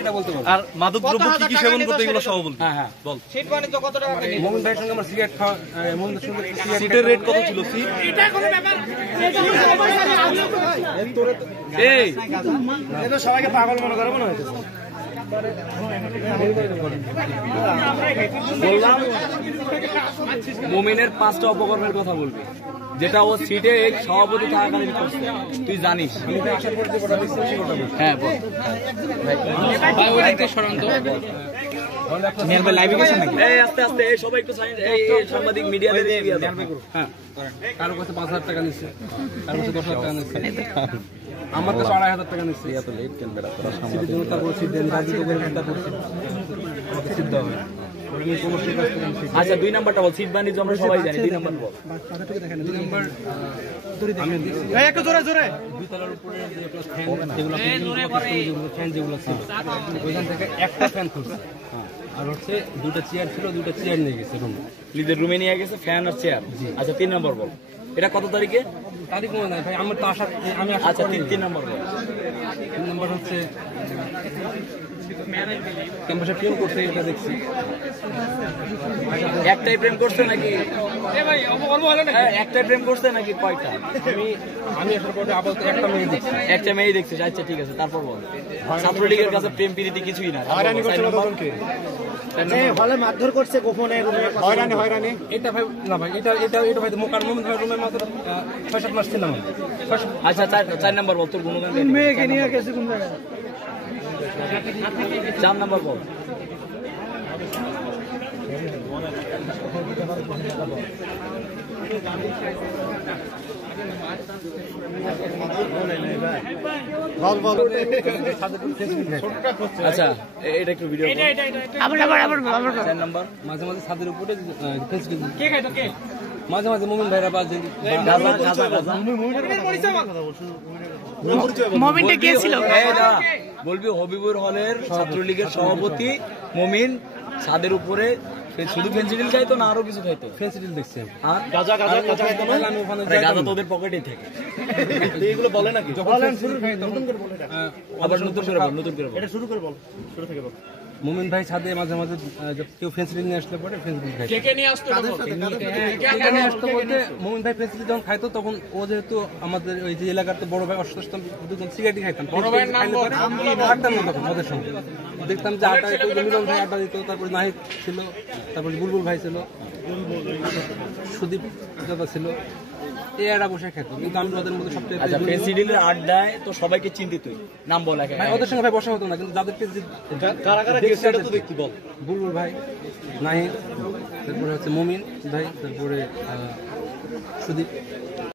সেটা বলতে পারবো। আর মাদক দ্রব্য কি কি সেবন করতে এগুলো সহ বলতে? হ্যাঁ হ্যাঁ বল। সিট বাণিজ্য কত টাকা থেকে? মোমিন ভাইয়ের সঙ্গে আমার সিগারেট খাওয়া, মোমিন ভাইয়ের সঙ্গে সিটের রেট কত ছিল? সিট এটা কোনো ব্যাপার এই এটা সবাইকে পাগল মনে করে মনে হয়েছে। বললাম মুমিনের 5টা অপকর্মের কথা বলবি, যেটা ও সিটে সভাপতি থাকাকালীন করছে, তুই জানিস। হ্যাঁ বল ভাই, ওই দিকতে সরান তো। এই আস্তে আস্তে, এই সবাই একটু এই সাংবাদিক মিডিয়াতে দিয়ে হ্যাঁ, কারো কাছে 5,000 টাকা নিচ্ছে, কারো কাছে 10,000 টাকা নিচ্ছে, আমার কাছে 2,500 টাকা নিচ্ছে। তারপর সিট দেন, রাজনীতি করে চিন্তা করছি আমাকে সিট দেওয়া হয়। আচ্ছা 2 নাম্বারটা বল, সিট বাণিজ্য আমরা সবাই জানি। 2 নাম্বার বল। 2 নাম্বার আমি একটু জোরে জোরে দুইতলার উপরে ফ্যান যেগুলো ছিল ওইখান থেকে একটা ফ্যান খুলছে, আর হচ্ছে 2টা চেয়ার ছিল, 2টা চেয়ার নিয়ে গেছে রুমে, নিজের রুমে নিয়ে গেছে ফ্যান আর চেয়ার। আচ্ছা 3 নাম্বার বল, এটা কত তারিখে? তারিখ মনে নাই ভাই, আমার তো আশা, আমি আশা আচ্ছা করিনি। 3 নাম্বার বল। 3 নাম্বার হচ্ছে ক্যাম্পাসে প্রেম করছে, এটা দেখছি। একটাই প্রেম করছে নাকি? একটাই প্রেম করছে নাকি কয়টা? আমি আসার পরে আপাতত একটা মেয়ে দেখছি। একটা মেয়ে দেখছিস? আচ্ছা ঠিক আছে, তারপর বল। ছাত্রলীগের কাছে প্রেম প্রীতি কিছুই না। হলে মারধর করছে গোপনে, হয়রানি এটা ভাই না ভাই, এটা ভাই মোকার মোমিন ভাই রুমে মাত্র 6-7 মাস ছিলাম। আচ্ছা 4 নাম্বার বল, তোর গুণগান। মেয়েকে নিয়ে গেছে কোন জায়গায়? 4 নাম্বার বল। আচ্ছা এটা একটু ভিডিও আবার 4 নাম্বার। মাঝে মাঝে ছাদের উপরে মাঝে মাঝে মোমিন ভাইরা বাজে মমিনটা কে ছিল? বলবি হবিবুর হলের ছাত্রলীগের সভাপতি মমিন ছাদের উপরে শুধু ফেন্সিডিল খাইতো না আরো কিছু খাইতো? ফেন্সিডিল দেখছি। আর গাঁজা খাইতো না? আমি ওখানে গাঁজা তোদের পকেটেই থাকে। এগুলো বলে নাকি? আবার নতুন করে বল, নতুন করে বল। এটা শুরু করে বল, শুরু থেকে বল। মোমিন ভাই ছাদে মাঝে মাঝে কেউ ফেন্সিডিল নিয়ে আসলে পরে ফেন্সিডিল খাইতো। কে নিয়ে আসতো? এটা নিয়ে আসতো বলতে মোমিন ভাই ফেন্সিডিল যখন খাইতো তখন ও যেহেতু আমাদের ওই যে এলাকার তো বড় ভাই অষ্টম দুজন সিগারেটই খাইতাম। বড় ভাইয়ের নাম বল। থাকতাম না তখন ওদের সঙ্গে, দেখতাম যে আড্ডা দিত, মিলন ভাই আড্ডা দিত, তারপরে নাহিদ ছিল, তারপরে বুলবুল ভাই ছিল, সুদীপ দাদা ছিল, এরা বসে খেত। কিন্তু আমি ওদের মধ্যে সবচেয়ে আচ্ছা ফেন্সিডিলের আড্ডায় তো সবাইকে চিনতি তুই, নাম বল একা। ভাই ওদের সঙ্গে ভাই বসা হতো না, কিন্তু যাদেরকে কারা কারা গেছে এটা তো দেখতে বল। বুলবুল ভাই, নাহিদ, তারপরে হচ্ছে মমিন ভাই, তারপরে সুদীপ।